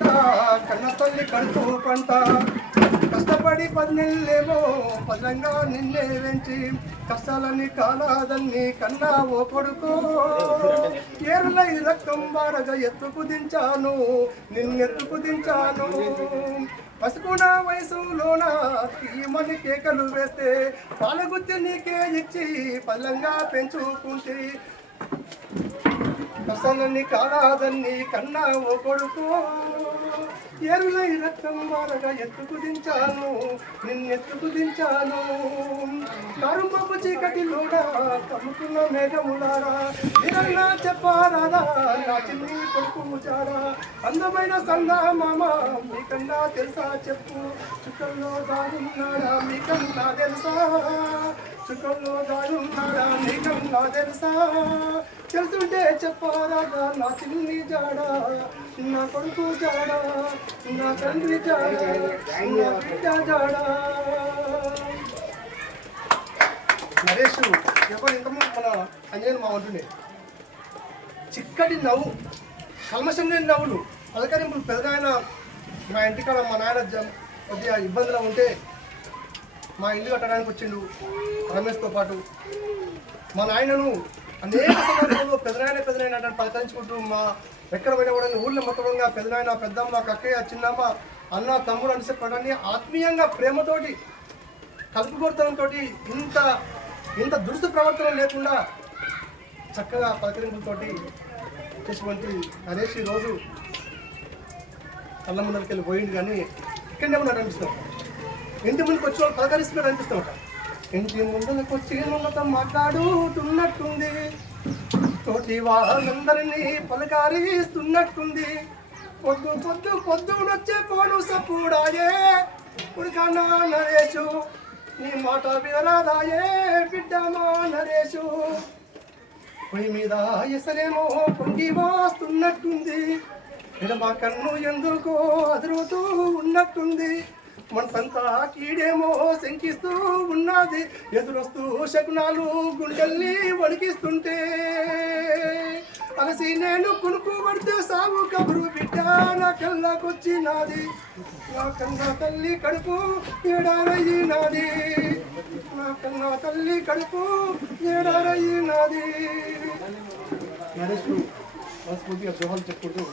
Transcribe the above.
కన్న తల్లి కడుపు పంట కష్టపడి 10 నెలలేమో పదంగా నిన్నే వెంచి కష్టాలన్నీ కాలాదన్ని కన్నా ఓ కొడుకో ఏరులై రక్తం బారగా ఎత్తుకు దించాను నిన్నెత్తుకు దించాను పసుకున్న వయసులోన తీయమని కేకలు వేస్తే పాలగుత్తి నీకే ఇచ్చి పల్లంగా పెంచుకుంటే కష్టాలన్నీ కాలాదన్ని కన్నా ఓ కొడుకు ఎరులై రక్తం వారగా ఎత్తుకు దించాను నిన్నెత్తుకు దించాను కరుమపు చీకటిలోడా కమ్ముకున్న మేఘములారా నిరన్నా చెప్పారాదా నా చిన్ని కొడుకు చారా అందమైన సంగా మామ మీకన్నా తెలుసా చెప్పు చుక్కల్లో దాగున్నాడా మీకన్నా తెలుసా చుక్కల్లో దాగున్నాడా మీకన్నా తెలుసా తెలుసుంటే చెప్పారాదా నా చిన్ని జాడా నా కొడుకు జాడా నా తండ్రి జాడా నా బిడ్డ జాడా. నరేష్ ఎవరు ఇంతకుముందు మన అంజనేయులు మా అంటుండే చిక్కటి నవ్వు కల్మషం లేని నవ్వులు పలకరింపులు పెద్దగాయన మా ఇంటికాడ మా నాయన కొద్దిగా ఇబ్బందులు ఉంటే మా ఇల్లు కట్టడానికి వచ్చిండు రమేష్తో పాటు మా నాయనను అనేక సందర్భాల్లో పెదనాయన అంటే పలకరించుకుంటూ మా ఎక్కడ పోయినా కూడా ఊళ్ళో మొత్తంగా పెదనాయన పెద్దమ్మ కక్కయ్య చిన్నమ్మ అన్న తమ్ముడు అని చెప్పడాన్ని ఆత్మీయంగా ప్రేమతోటి కలుపుకొడతనంతో ఇంత దురుసు ప్రవర్తన లేకుండా చక్కగా పలకరింపులతోటి చేసినటువంటి నరేష్ ఈరోజు కళ్ళ ముందరికి వెళ్ళి పోయింది కానీ ఇక్కడనే ఉన్నాడు అనిపిస్తాం ఇంటి ముందుకు వచ్చి వాళ్ళు పలకరిస్తున్నట్టు అనిపిస్తాం ఇంటి ముందుకు వచ్చి వాళ్ళతో మాట్లాడుతున్నట్టుంది తోటి వాళ్ళందరినీ పలకారిస్తున్నట్టుంది పొద్దునొచ్చే పోను సప్పుడాయే ఉడికన్నా నరేషు నీ మాట వినరాదాయే బిడ్డమా నరేషు పొయ్యి మీద ఎసరేమో పొంగి వస్తున్నట్టుంది ఎడమ కన్ను ఎందుకో అదురుతూ ఉన్నట్టుంది మనసంతా కీడేమో శంకిస్తూ ఉన్నది ఎదురొస్తూ శకునాలు గుండెల్ని వణికిస్తుంటే అలసి నేను కునుకు పడితే సాగు కబురు బిడ్డ నా కళ్ళకొచ్చినాది నా కన్నా తల్లి కడుపు ఏడారయ్యినాది నా కన్నా తల్లి కడుపు ఏడారయ్యినాది. నరేష్ మనస్ఫూర్తిగా జోహాలు చెప్పుకుంటూ